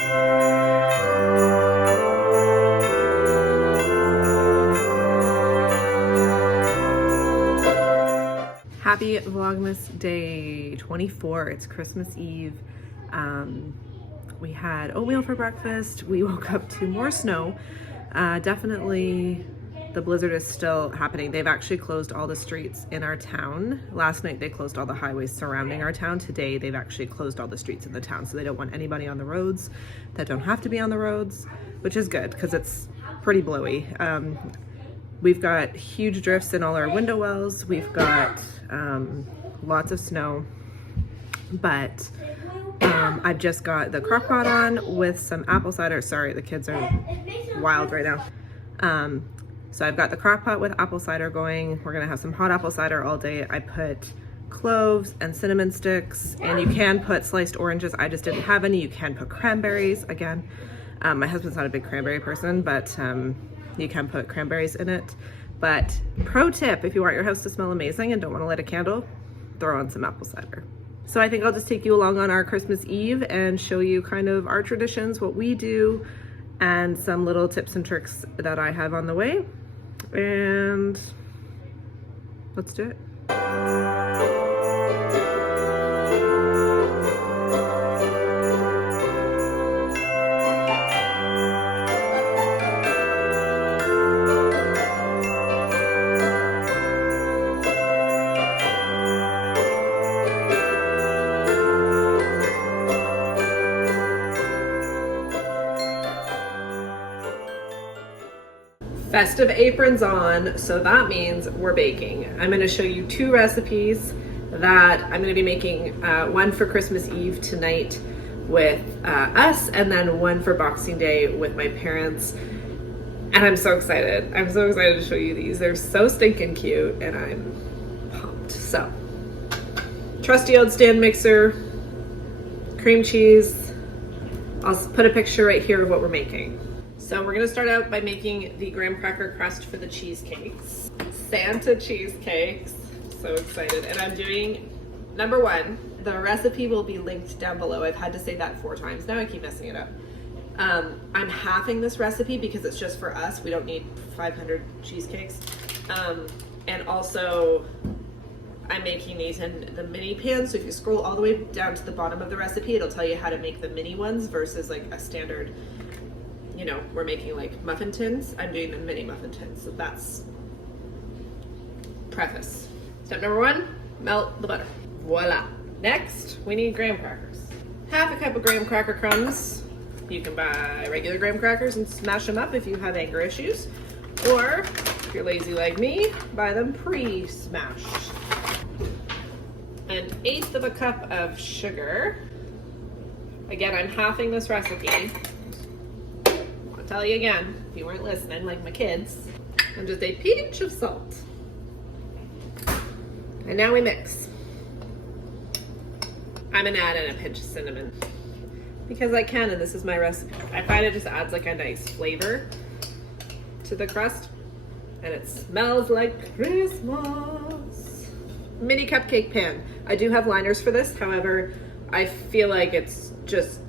Happy Vlogmas day 24. It's Christmas Eve. We had oatmeal for breakfast. We woke up to more snow. Definitely the blizzard is still happening. They've actually closed all the streets in our town. Last night they closed all the highways surrounding our town. Today they've actually closed all the streets in the town, so they don't want anybody on the roads that don't have to be on the roads, which is good because it's pretty blowy. We've got huge drifts in all our window wells. We've got lots of snow, but I've just got the crock pot on with some apple cider. Sorry, the kids are wild right now. So I've got the crock pot with apple cider going. We're gonna have some hot apple cider all day. I put cloves and cinnamon sticks, and you can put sliced oranges. I just didn't have any. You can put cranberries again. My husband's not a big cranberry person, but you can put cranberries in it. But pro tip, if you want your house to smell amazing and don't want to light a candle, throw on some apple cider. So I think I'll just take you along on our Christmas Eve and show you kind of our traditions, what we do, and some little tips and tricks that I have on the way. And let's do it. Festive aprons on, so that means we're baking. I'm going to show you two recipes that I'm going to be making, one for Christmas Eve tonight with us, and then one for Boxing Day with my parents. And I'm so excited. I'm so excited to show you these. They're so stinking cute, and I'm pumped. So, trusty old stand mixer, cream cheese. I'll put a picture right here of what we're making. So we're gonna start out by making the graham cracker crust for the cheesecakes. Santa cheesecakes, so excited. And I'm doing number one. The recipe will be linked down below. I've had to say that 4 times now, I keep messing it up. I'm halving this recipe because it's just for us. We don't need 500 cheesecakes. And also I'm making these in the mini pan. So if you scroll all the way down to the bottom of the recipe, it'll tell you how to make the mini ones versus like a standard, you know, we're making like muffin tins. I'm doing the mini muffin tins. So that's preface. Step number 1, melt the butter. Voila. Next, we need graham crackers. Half a cup of graham cracker crumbs. You can buy regular graham crackers and smash them up if you have anger issues. Or if you're lazy like me, buy them pre-smashed. 1/8 of a cup of sugar. Again, I'm halving this recipe. Tell you again, if you weren't listening, like my kids. And just a pinch of salt. And now we mix. I'm gonna add in a pinch of cinnamon because I can, and this is my recipe. I find it just adds like a nice flavor to the crust, and it smells like Christmas. Mini cupcake pan. I do have liners for this, however, I feel like it's just,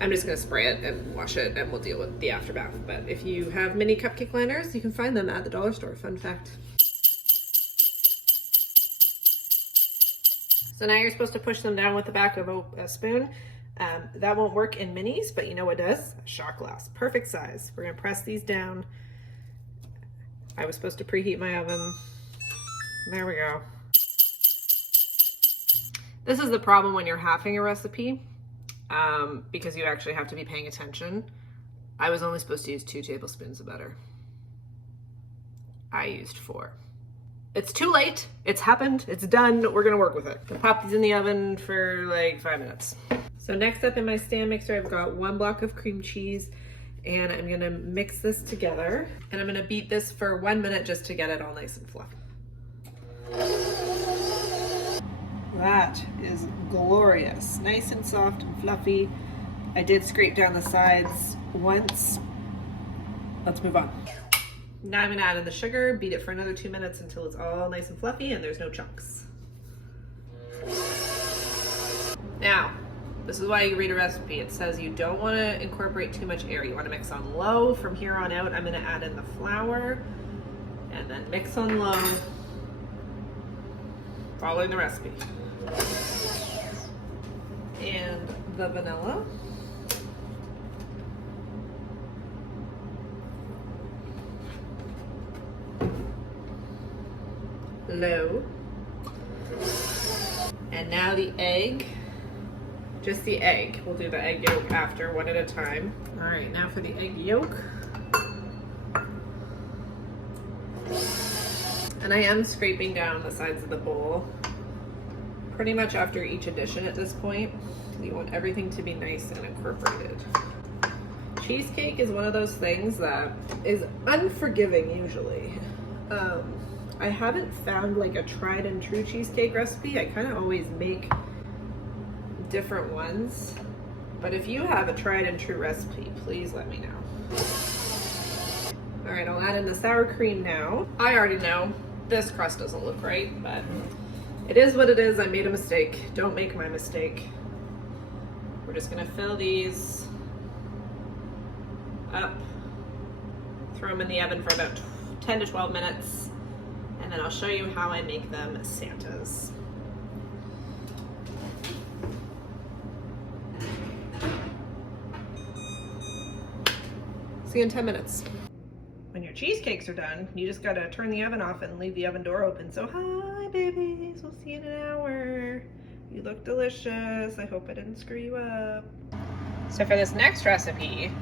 I'm just gonna spray it and wash it and we'll deal with the aftermath. But if you have mini cupcake liners, you can find them at the dollar store, fun fact. So now you're supposed to push them down with the back of a spoon. That won't work in minis, but you know what does? A shot glass, perfect size. We're gonna press these down. I was supposed to preheat my oven. There we go. This is the problem when you're halving a recipe. Because you actually have to be paying attention. I was only supposed to use 2 tablespoons of butter. I used 4. It's too late. It's happened. It's done. We're gonna work with it. I'll pop these in the oven for like 5 minutes. So next up in my stand mixer, I've got 1 block of cream cheese, and I'm gonna mix this together. And I'm gonna beat this for 1 minute just to get it all nice and fluffy. That is glorious. Nice and soft and fluffy. I did scrape down the sides once. Let's move on. Now I'm gonna add in the sugar, beat it for another 2 minutes until it's all nice and fluffy and there's no chunks. Now, This is why you read a recipe. It says you don't want to incorporate too much air. You want to mix on low. From here on out, I'm going to add in the flour and then mix on low, following the recipe. And the vanilla. Low. And now the egg. Just the egg. We'll do the egg yolk after, one at a time. All right, now for the egg yolk. And I am scraping down the sides of the bowl pretty much after each addition at this point. You want everything to be nice and incorporated. Cheesecake is one of those things that is unforgiving usually. I haven't found like a tried and true cheesecake recipe. I kind of always make different ones, but if you have a tried and true recipe, please let me know. All right, I'll add in the sour cream now. I already know this crust doesn't look right, but it is what it is. I made a mistake. Don't make my mistake. We're just gonna fill these up, throw them in the oven for about 10 to 12 minutes, and then I'll show you how I make them Santas. See you in 10 minutes. When your cheesecakes are done, you just gotta turn the oven off and leave the oven door open. So hi babies, we'll see you in an hour. You look delicious. I hope I didn't screw you up. So for this next recipe,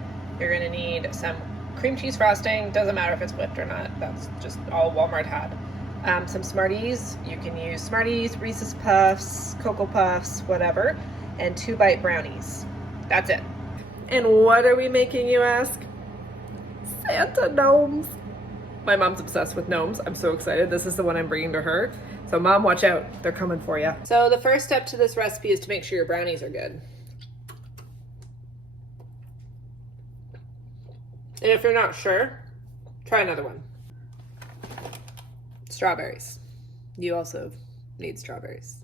you're gonna need some cream cheese frosting. Doesn't matter if it's whipped or not. That's just all Walmart had. Some Smarties. You can use Smarties, Reese's Puffs, Cocoa Puffs, whatever. And 2-bite brownies. That's it. And what are we making, you ask? Santa gnomes. My mom's obsessed with gnomes. I'm so excited. This is the one I'm bringing to her. So mom, watch out. They're coming for you. So the first step to this recipe is to make sure your brownies are good. And if you're not sure, try another one. Strawberries. You also need strawberries.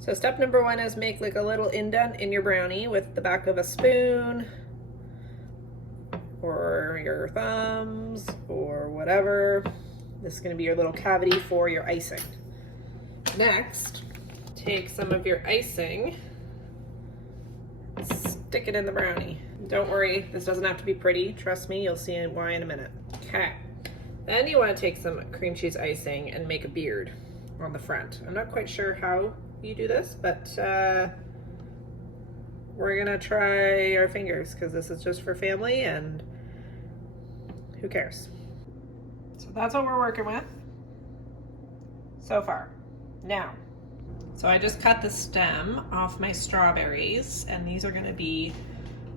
So step number 1 is make like a little indent in your brownie with the back of a spoon or your thumbs or whatever. This is going to be your little cavity for your icing. Next, take some of your icing, stick it in the brownie. Don't worry, this doesn't have to be pretty. Trust me, you'll see why in a minute. Okay. Then you want to take some cream cheese icing and make a beard on the front. I'm not quite sure how you do this, but we're gonna try our fingers because this is just for family and who cares? So that's what we're working with so far. Now, so I just cut the stem off my strawberries and these are gonna be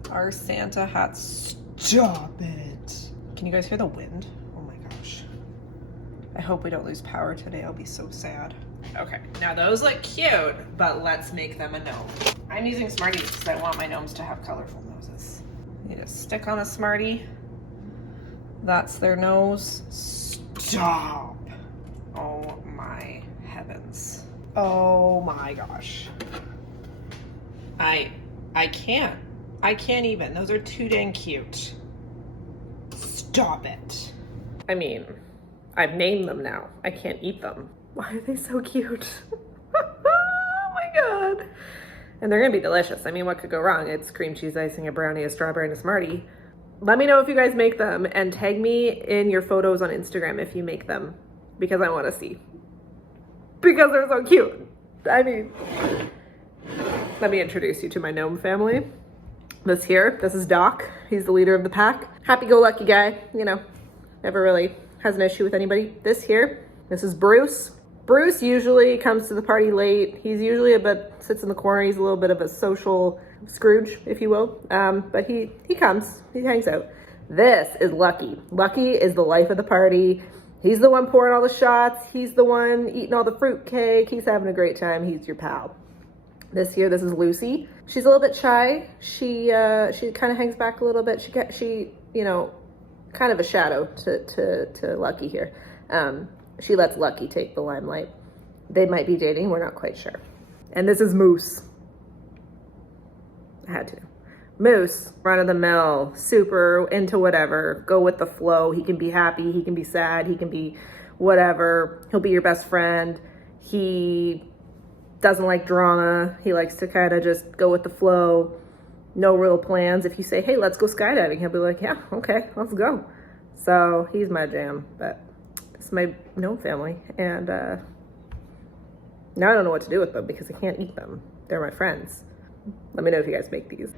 our Santa hats. Stop it. Can you guys hear the wind? Oh my gosh. I hope we don't lose power today. I'll be so sad. Okay, now those look cute, but let's make them a gnome. I'm using Smarties because I want my gnomes to have colorful noses. You just stick on a Smartie. That's their nose. Stop. Oh my heavens. Oh my gosh. I can't. I can't even. Those are too dang cute. Stop it. I mean, I've named them now. I can't eat them. Why are they so cute? Oh my god. And they're gonna be delicious. I mean, what could go wrong? It's cream cheese icing, a brownie, a strawberry, and a Smartie. Let me know if you guys make them and tag me in your photos on Instagram if you make them because I want to see. Because they're so cute. I mean, let me introduce you to my gnome family. This is Doc. He's the leader of the pack. Happy-go-lucky guy, you know, never really has an issue with anybody. This is Bruce. Bruce usually comes to the party late. He's usually sits in the corner. He's a little bit of a social Scrooge, if you will. But he comes, he hangs out. This is Lucky. Lucky is the life of the party. He's the one pouring all the shots. He's the one eating all the fruit cake. He's having a great time. He's your pal. This is Lucy. She's a little bit shy. She kind of hangs back a little bit. She you know, kind of a shadow to Lucky here. She lets Lucky take the limelight. They might be dating, we're not quite sure. And this is Moose. I had to. Moose, run of the mill, super into whatever, go with the flow. He can be happy, he can be sad, he can be whatever. He'll be your best friend. He doesn't like drama. He likes to kind of just go with the flow. No real plans. If you say, hey, let's go skydiving, he'll be like, yeah, okay, let's go. So he's my jam, but it's my gnome family. And now I don't know what to do with them because I can't eat them. They're my friends. Let me know if you guys make these.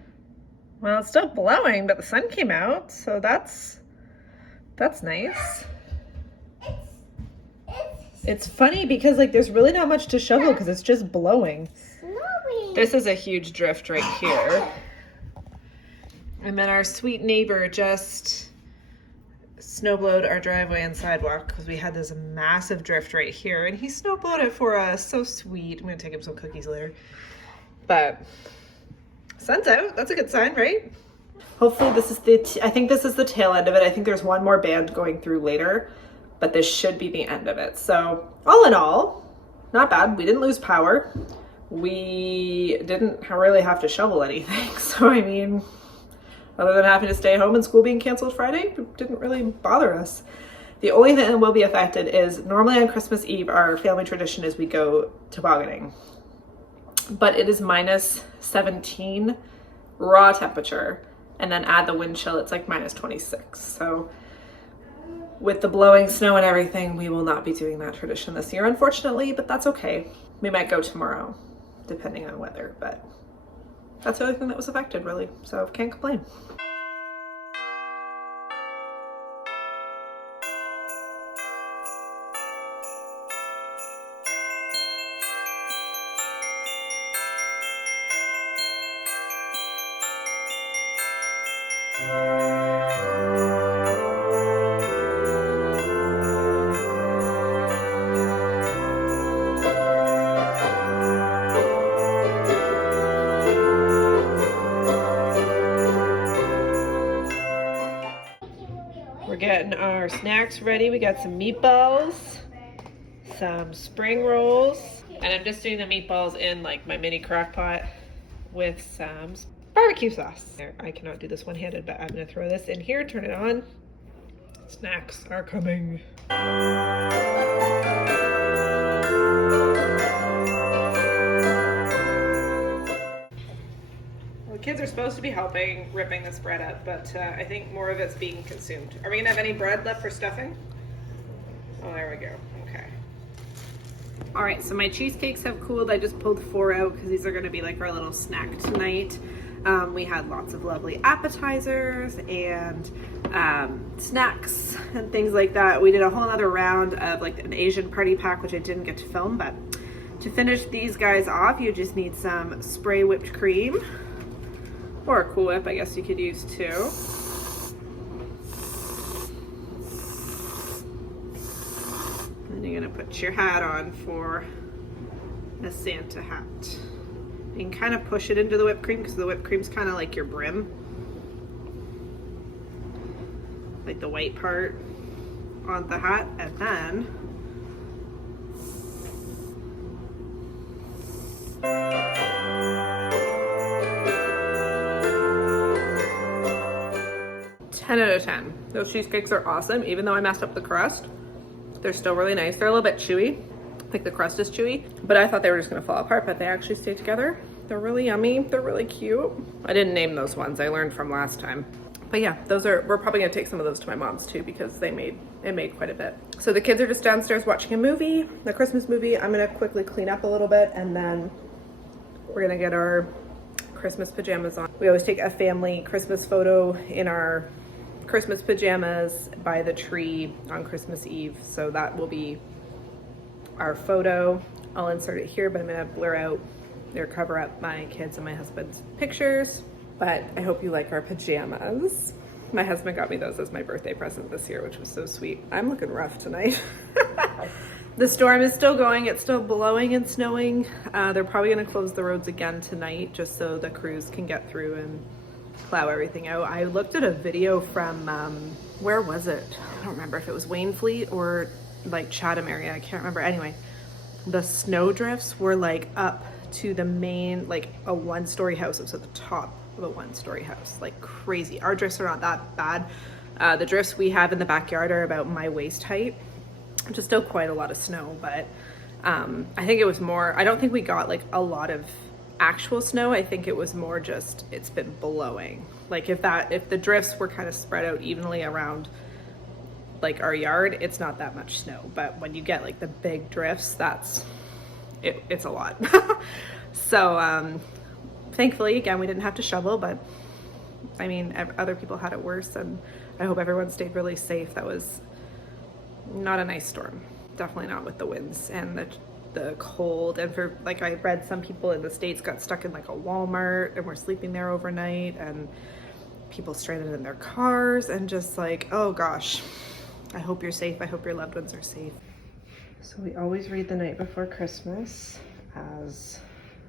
Well, it's still blowing, but the sun came out, so that's nice. It's funny because like there's really not much to shovel because it's just blowing. This is a huge drift right here. And then our sweet neighbor just snowblowed our driveway and sidewalk because we had this massive drift right here, and he snowblowed it for us. So sweet. I'm gonna take him some cookies later. But sun's out. That's a good sign, right? Hopefully this is I think this is the tail end of it. I think there's one more band going through later, but this should be the end of it. So all in all, not bad. We didn't lose power. We didn't really have to shovel anything. So I mean, other than having to stay home and school being canceled Friday, it didn't really bother us. The only thing that will be affected is normally on Christmas Eve, our family tradition is we go tobogganing. But it is minus 17 raw temperature, and then add the wind chill, it's like minus 26. So with the blowing snow and everything, we will not be doing that tradition this year, unfortunately, but that's okay. We might go tomorrow, depending on weather, but that's the only thing that was affected, really, so can't complain. We're getting our snacks ready. We got some meatballs, some spring rolls, and I'm just doing the meatballs in like my mini crock pot with some barbecue sauce. I cannot do this one-handed, but I'm gonna throw this in here, turn it on. Snacks are coming. The kids are supposed to be helping ripping this bread up, but I think more of it's being consumed. Are we gonna have any bread left for stuffing? Oh, there we go, okay. All right, so my cheesecakes have cooled. I just pulled 4 out because these are gonna be like our little snack tonight. We had lots of lovely appetizers and snacks and things like that. We did a whole other round of like an Asian party pack, which I didn't get to film, but to finish these guys off, you just need some spray whipped cream. Or a Cool Whip, I guess you could use too. And you're gonna put your hat on for a Santa hat. You can kind of push it into the whipped cream because the whipped cream's kind of like your brim. Like the white part on the hat, and then ten out of 10. Those cheesecakes are awesome. Even though I messed up the crust, they're still really nice. They're a little bit chewy, like the crust is chewy, but I thought they were just gonna fall apart, but they actually stay together. They're really yummy. They're really cute. I didn't name those ones. I learned from last time. But yeah, we're probably gonna take some of those to my mom's too because it made quite a bit. So the kids are just downstairs watching a movie, the Christmas movie. I'm gonna quickly clean up a little bit and then we're gonna get our Christmas pajamas on. We always take a family Christmas photo in our Christmas pajamas by the tree on Christmas Eve. So that will be our photo. I'll insert it here, but I'm gonna blur out or cover up my kids and my husband's pictures. But I hope you like our pajamas. My husband got me those as my birthday present this year, which was so sweet. I'm looking rough tonight. The storm is still going. It's still blowing and snowing. They're probably gonna close the roads again tonight just so the crews can get through and plow everything out. I looked at a video from, where was it? I don't remember if it was Wainfleet or like Chatham area. I can't remember. Anyway, the snow drifts were like up to the main, like a 1-story house. It was at the top of a 1-story house, like crazy. Our drifts are not that bad. The drifts we have in the backyard are about my waist height, which is still quite a lot of snow, but I think it was more, I don't think we got like a lot of actual snow. I think it was more just, it's been blowing. Like if the drifts were kind of spread out evenly around like our yard, it's not that much snow. But when you get like the big drifts, it's a lot. So thankfully, again, we didn't have to shovel, but I mean, other people had it worse, and I hope everyone stayed really safe. That was not a nice storm. Definitely not with the winds and the cold. And for, like, I read some people in the States got stuck in like a Walmart and were sleeping there overnight, and people stranded in their cars, and just like, oh gosh, I hope you're safe. I hope your loved ones are safe. So we always read the night before Christmas, as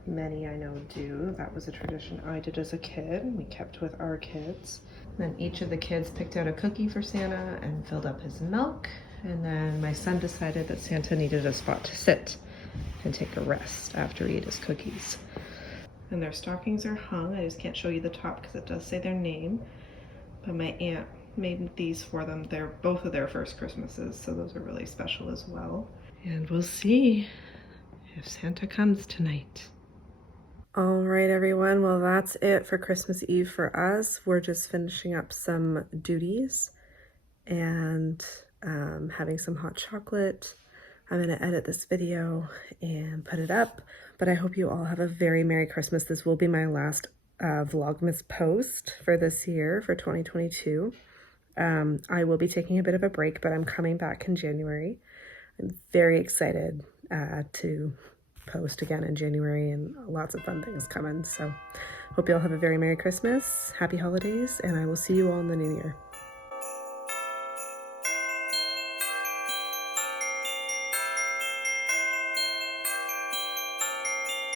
many I know do. That was a tradition I did as a kid. We kept with our kids. Then each of the kids picked out a cookie for Santa and filled up his milk. And then my son decided that Santa needed a spot to sit and take a rest after he ate his cookies. And their stockings are hung. I just can't show you the top because it does say their name. But my aunt made these for them. They're both of their first Christmases, so those are really special as well. And we'll see if Santa comes tonight. All right, everyone. Well, that's it for Christmas Eve for us. We're just finishing up some duties and having some hot chocolate. I'm going to edit this video and put it up, but I hope you all have a very Merry Christmas. This will be my last Vlogmas post for this year, for 2022. I will be taking a bit of a break, but I'm coming back in January. I'm very excited to post again in January, and lots of fun things coming. So hope you all have a very Merry Christmas, Happy Holidays, and I will see you all in the new year.